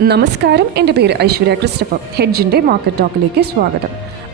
നമസ്കാരം. എന്റെ പേര് ഐശ്വര്യ ക്രിസ്റ്റഫർ. ഹെഡ്ജിന്റെ മാർക്കറ്റ് ടോക്കിലേക്ക് സ്വാഗതം.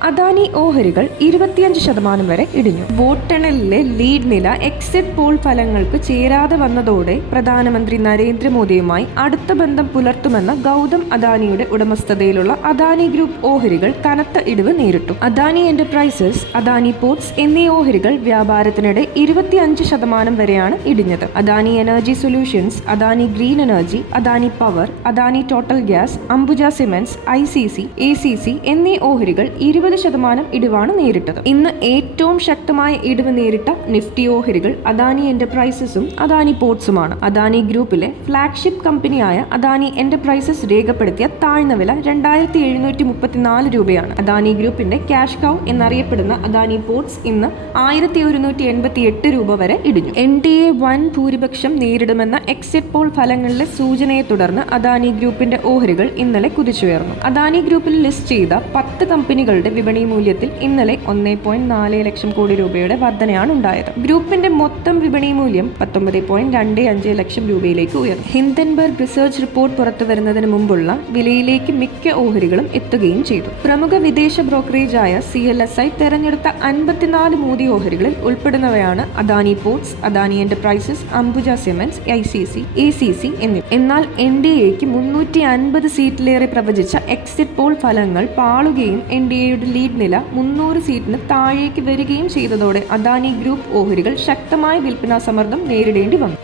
അദാനി ഓഹരികൾ ഇരുപത്തിയഞ്ച് ശതമാനം വരെ ഇടിഞ്ഞു. വോട്ടെണ്ണലിലെ ലീഡ് നില എക്സിറ്റ് പോൾ ഫലങ്ങൾക്ക് ചേരാതെ വന്നതോടെ പ്രധാനമന്ത്രി നരേന്ദ്രമോദിയുമായി അടുത്ത ബന്ധം പുലർത്തുമെന്ന ഗൗതം അദാനിയുടെ ഉടമസ്ഥതയിലുള്ള അദാനി ഗ്രൂപ്പ് ഓഹരികൾ കനത്ത ഇടിവ് നേരിട്ടു. അദാനി എന്റർപ്രൈസസ് അദാനി പോർട്സ് എന്നീ ഓഹരികൾ വ്യാപാരത്തിനിടെ ഇരുപത്തിയഞ്ച് ശതമാനം വരെയാണ് ഇടിഞ്ഞത്. Adani energy solutions Adani green energy Adani power Adani total gas Ambuja cements I C C A C C എന്നീ ഓഹരികൾ ഇരുപത് ശതമാനം ഇടിവാണ് നേരിട്ടത്. ഇന്ന് ഏറ്റവും ശക്തമായ ഇടിവ് നേരിട്ട നിഫ്റ്റി ഓഹരികൾ അദാനി എന്റർപ്രൈസസും അദാനി പോർട്സുമാണ്. അദാനി ഗ്രൂപ്പിലെ ഫ്ളാഗ്ഷിപ്പ് കമ്പനിയായ അദാനി എന്റർപ്രൈസസ് രേഖപ്പെടുത്തിയ താഴ്ന്ന വില രണ്ടായിരത്തി എഴുന്നൂറ്റി മുപ്പത്തിനാല് രൂപയാണ്. അദാനി ഗ്രൂപ്പിന്റെ ക്യാഷ് കൗ എന്നറിയപ്പെടുന്ന അദാനി പോർട്സ് ഇന്ന് ആയിരത്തി ഒരുന്നൂറ്റി എൺപത്തി എട്ട് രൂപ വരെ ഇടിഞ്ഞു. എൻ ഡി എ വൻ ഭൂരിപക്ഷം നേരിടുമെന്ന എക്സിറ്റ് പോൾ ഫലങ്ങളിലെ സൂചനയെ തുടർന്ന് അദാനി ഗ്രൂപ്പിന്റെ ഓഹരികൾ ഇന്നലെ കുതിച്ചുയർന്നു. അദാനി ഗ്രൂപ്പിൽ ലിസ്റ്റ് ചെയ്ത പത്ത് കമ്പനികളുടെ വിപണി മൂല്യത്തിൽ ഇന്നലെ ഒന്നേ പോയിന്റ് നാല് ലക്ഷം കോടി രൂപയുടെ വർധനയാണ് ഉണ്ടായത് ഗ്രൂപ്പിന്റെ മൊത്തം വിപണി മൂല്യം പത്തൊമ്പത് പോയിന്റ് രണ്ട് അഞ്ച് ലക്ഷം രൂപയിലേക്ക് ഉയർന്നു. ഹിന്ദൻബർഗ് റിസർച്ച് റിപ്പോർട്ട് പുറത്തു വരുന്നതിന് മുമ്പുള്ള വിലയിലേക്ക് മിക്ക ഓഹരികളും എത്തുകയും ചെയ്തു. പ്രമുഖ വിദേശ ബ്രോക്കറേജായ സി എൽ എസ് ഐ തെരഞ്ഞെടുത്ത അൻപത്തിനാല് മോദി ഓഹരികളിൽ ഉൾപ്പെടുന്നവയാണ് Adani ports Adani enterprises Ambuja cements I C C A C C എന്നിവ. എന്നാൽ എൻ ഡി എക്ക് മുന്നൂറ്റി അൻപത് സീറ്റിലേറെ പ്രവചിച്ച എക്സിറ്റ് പോൾ ഫലങ്ങൾ പാളുകയും എൻ ഡി എയുടെ ലീഡ് നില മുന്നൂറ് സീറ്റിന് താഴേക്ക് വരികയും ചെയ്തതോടെ അദാനി ഗ്രൂപ്പ് ഓഹരികൾ ശക്തമായ വിൽപ്പനാ സമ്മർദ്ദം നേരിടേണ്ടി വന്നു.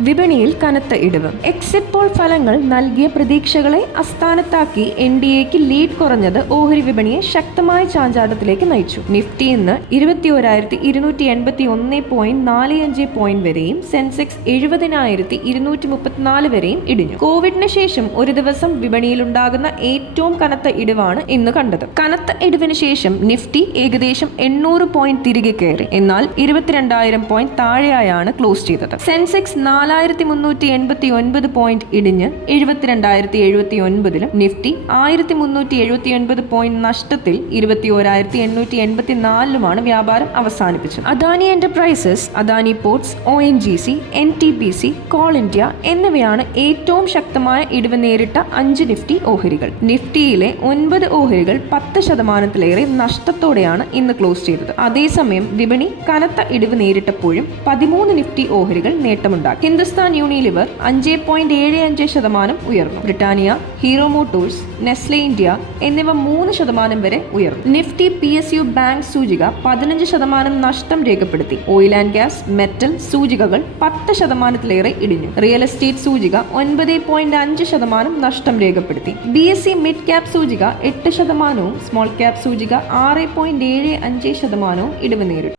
വിപണിയിൽ കനത്ത ഇടിവ്. എക്സിറ്റ് പോൾ ഫലങ്ങൾ നൽകിയ പ്രതീക്ഷകളെ അസ്ഥാനത്താക്കി എൻ ഡി എക്ക് ലീഡ് കുറഞ്ഞത് ഓഹരി വിപണിയെ ശക്തമായ ചാഞ്ചാട്ടത്തിലേക്ക് നയിച്ചു. നിഫ്റ്റി ഇന്ന് ഇരുപത്തി ഒരായിരത്തി ഇരുന്നൂറ്റി എൺപത്തി ഒന്ന് പോയിന്റ് നാല് അഞ്ച് പോയിന്റ് വരെയും സെൻസെക്സ് എഴുപതിനായിരത്തി ഇരുന്നൂറ്റി മുപ്പത്തിനാല് വരെയും ഇടിഞ്ഞു. കോവിഡിന് ശേഷം ഒരു ദിവസം വിപണിയിൽ ഉണ്ടാകുന്ന ഏറ്റവും കനത്ത ഇടിവാണ് ഇന്ന് കണ്ടത്. കനത്ത ഇടിവിന് ശേഷം നിഫ്റ്റി ഏകദേശം എണ്ണൂറ് പോയിന്റ് തിരികെ കയറി. എന്നാൽ ഇരുപത്തിരണ്ടായിരം പോയിന്റ് താഴെയായാണ് ക്ലോസ് ചെയ്തത്. സെൻസെക്സ് നാലായിരത്തി മുന്നൂറ്റി എൺപത്തി ഒൻപത് പോയിന്റ് ഇടിഞ്ഞ് എഴുപത്തിരണ്ടായിരത്തി എഴുപത്തി ഒൻപതിലും നിഫ്റ്റി ആയിരത്തി മുന്നൂറ്റി എഴുപത്തി ഒൻപത് പോയിന്റ് നഷ്ടത്തിൽ ഇരുപത്തി ഓരായിരത്തി എണ്ണൂറ്റി എൺപത്തി നാലിലുമാണ് വ്യാപാരം അവസാനിപ്പിച്ചത്. Adani Enterprises Adani Ports O N G C N T P C Coal India എന്നിവയാണ് ഏറ്റവും ശക്തമായ ഇടിവ് നേരിട്ട അഞ്ച് നിഫ്റ്റി ഓഹരികൾ. നിഫ്റ്റിയിലെ ഒൻപത് ഓഹരികൾ പത്ത് ശതമാനത്തിലേറെ നഷ്ടത്തോടെയാണ് ഇന്ന് ക്ലോസ് ചെയ്തത്. അതേസമയം വിപണി കനത്ത ഇടിവ് നേരിട്ടപ്പോഴും പതിമൂന്ന് നിഫ്റ്റി ഓഹരികൾ നേട്ടമുണ്ടാക്കി. ഹിന്ദുസ്ഥാൻ യൂണിലിവർ അഞ്ച് പോയിന്റ് ഏഴ് അഞ്ച് ശതമാനം ഉയർന്നു. Britannia Hero Motors Nestle India എന്നിവ മൂന്ന് ശതമാനം വരെ ഉയർന്നു. Nifty P S U Bank സൂചിക പതിനഞ്ച് ശതമാനം നഷ്ടം രേഖപ്പെടുത്തി. ഓയിൽ ആൻഡ് ഗ്യാസ് മെറ്റൽ സൂചികകൾ പത്ത് ശതമാനത്തിലേറെ ഇടിഞ്ഞു. റിയൽ എസ്റ്റേറ്റ് സൂചിക ഒൻപത് പോയിന്റ് അഞ്ച് ശതമാനം നഷ്ടം രേഖപ്പെടുത്തി. B S C mid cap സൂചിക എട്ട് ശതമാനവും സ്മോൾ ക്യാപ് സൂചിക ആറ് പോയിന്റ് ഏഴ് അഞ്ച് ശതമാനവും ഇടിവ് നേരിട്ടു.